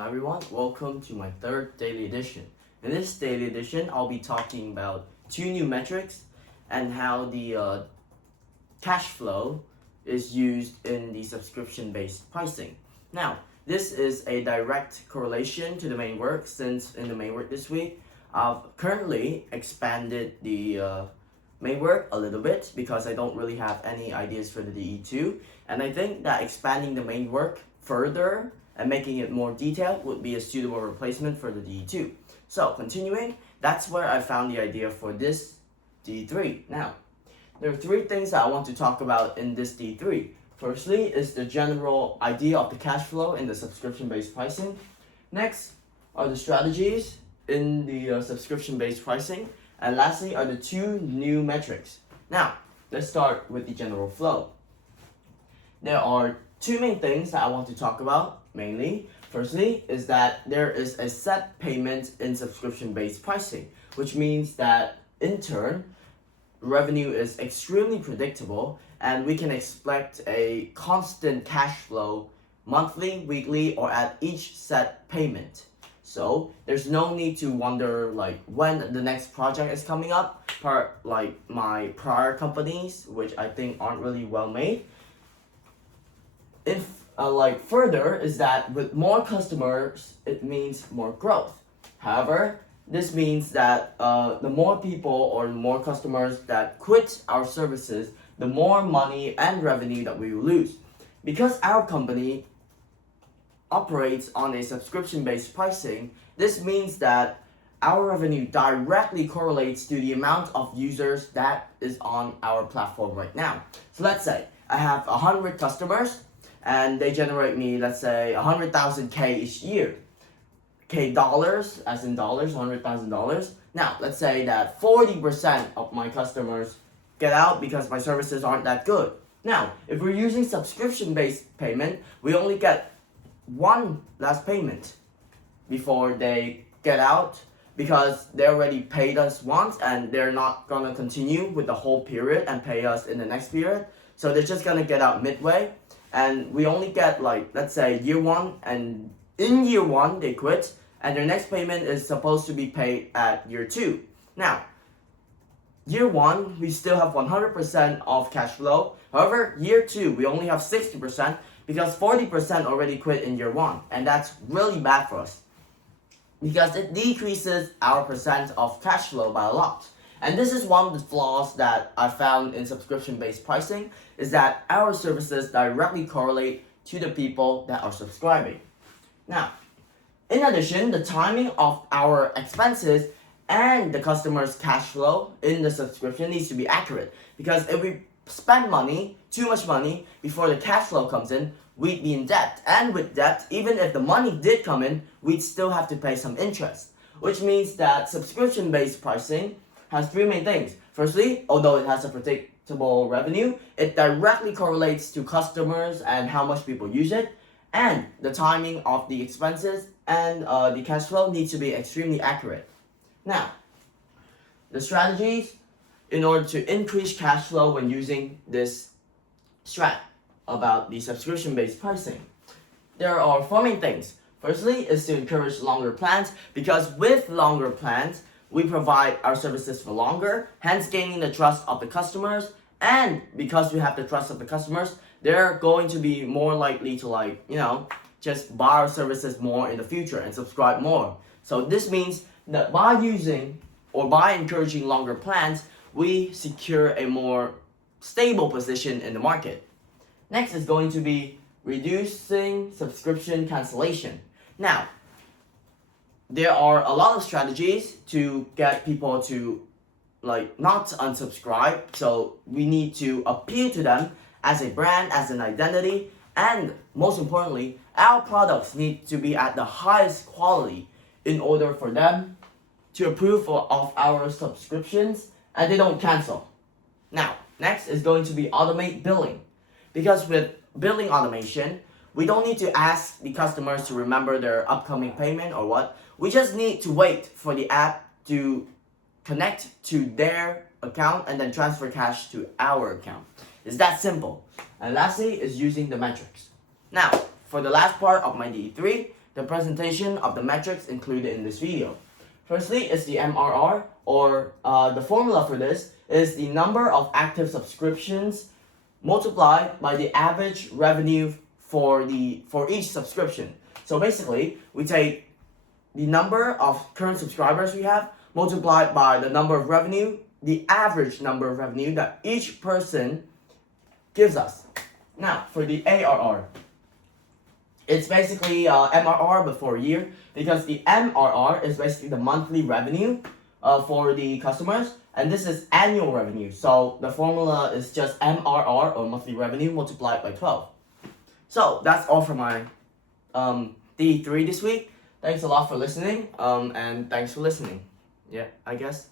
Hi everyone, welcome to my third daily edition. In this daily edition, I'll be talking about two new metrics and how the cash flow is used in the subscription-based pricing. Now, this is a direct correlation to the main work, since in the main work this week, I've currently expanded the main work a little bit because I don't really have any ideas for the DE2, and I think that expanding the main work further and making it more detailed would be a suitable replacement for the DE2. So continuing, that's where I found the idea for this DE3. Now, there are three things that I want to talk about in this DE3. Firstly is the general idea of the cash flow in the subscription-based pricing. Next are the strategies in the subscription-based pricing. And lastly are the two new metrics. Now, let's start with the general flow. There are two main things that I want to talk about mainly. Firstly is that there is a set payment in subscription-based pricing, which means that in turn, revenue is extremely predictable and we can expect a constant cash flow monthly, weekly, or at each set payment. So there's no need to wonder like when the next project is coming up, like my prior companies, which I think aren't really well made. If further is that with more customers, it means more growth. However, this means that the more people or more customers that quit our services, the more money and revenue that we will lose. Because our company operates on a subscription-based pricing, this means that our revenue directly correlates to the amount of users that is on our platform right now. So let's say I have 100 customers and they generate me, let's say, 100,000 K each year. K dollars, as in dollars, $100,000. Now, let's say that 40% of my customers get out because my services aren't that good. Now, if we're using subscription-based payment, we only get one last payment before they get out because they already paid us once and they're not gonna continue with the whole period and pay us in the next period. So they're just gonna get out midway, and we only get like, let's say, year one, and in year one they quit and their next payment is supposed to be paid at year two. Now, year one, we still have 100% of cash flow. However, year two, we only have 60% because 40% already quit in year one. And that's really bad for us because it decreases our percent of cash flow by a lot. And this is one of the flaws that I found in subscription-based pricing, is that our services directly correlate to the people that are subscribing. Now, in addition, the timing of our expenses and the customer's cash flow in the subscription needs to be accurate, because if we spend money, too much money, before the cash flow comes in, we'd be in debt. And with debt, even if the money did come in, we'd still have to pay some interest, which means that subscription-based pricing has three main things. Firstly, although it has a predictable revenue, it directly correlates to customers and how much people use it, and the timing of the expenses and the cash flow needs to be extremely accurate. Now, the strategies in order to increase cash flow when using this strat about the subscription-based pricing. There are four main things. Firstly is to encourage longer plans, because with longer plans, we provide our services for longer, hence gaining the trust of the customers, and because we have the trust of the customers, they're going to be more likely to just buy our services more in the future and subscribe more. So this means that by encouraging longer plans, we secure a more stable position in the market. Next is going to be reducing subscription cancellation. Now, there are a lot of strategies to get people to not unsubscribe, so we need to appeal to them as a brand, as an identity, and most importantly, our products need to be at the highest quality in order for them to approve of our subscriptions and they don't cancel. Now, next is going to be automate billing, because with billing automation, we don't need to ask the customers to remember their upcoming payment or what. We just need to wait for the app to connect to their account and then transfer cash to our account. It's that simple. And lastly is using the metrics. Now, for the last part of my DE3, the presentation of the metrics included in this video. Firstly is the MRR, or the formula for this is the number of active subscriptions multiplied by the average revenue for each subscription. So basically, we take the number of current subscribers we have multiplied by the number of revenue, the average number of revenue that each person gives us. Now, for the ARR, it's basically MRR but for a year, because the MRR is basically the monthly revenue for the customers, and this is annual revenue. So the formula is just MRR, or monthly revenue, multiplied by 12. So that's all for my DE3 this week. Thanks a lot for listening, and thanks for listening. Yeah, I guess.